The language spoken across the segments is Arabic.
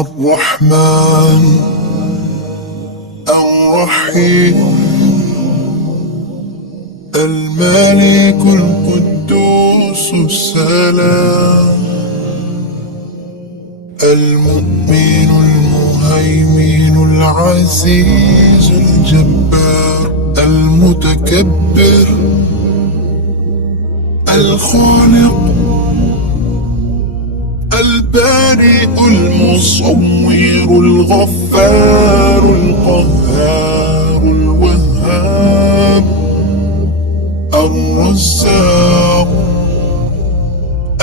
الرحمن الرحيم الملك القدوس السلام المؤمن المهيمن العزيز الجبار المتكبر الخالق البارئ المصور الغفار القهار الوهاب الرزاق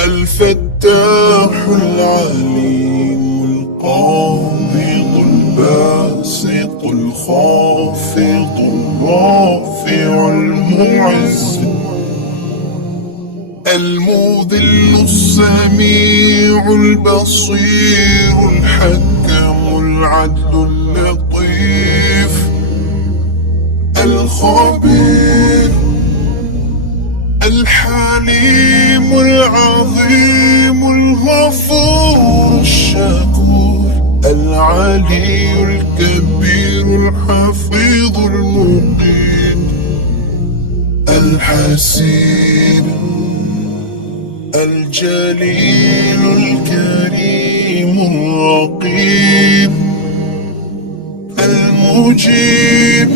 الفتاح العليم القابض الباسط الخافض الرافع المعز المذل السميع البصير الحكم العدل اللطيف الخبير الحليم العظيم الغفور الشكور العلي الكبير الحفيظ المقيت الحسيب الجليل الكريم الرقيب المجيب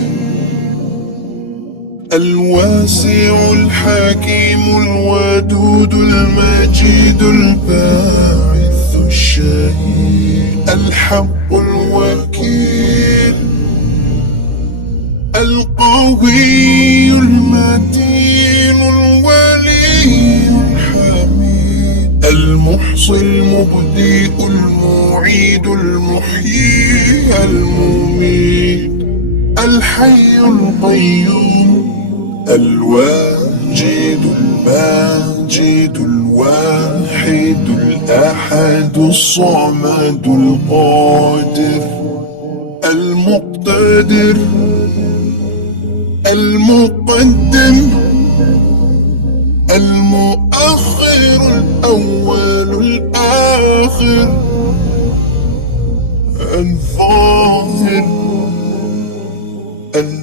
الواسع الحكيم الودود المجيد الباعث الشهيد الحق الوكيل القوي المتين الولي الحميد المحصي المبدئ المعيد المحيي المميت الحي القيوم الواجد الماجد الواحد الأحد الصمد القادر المقتدر المقدم المؤخر الأول الآخر الظاهر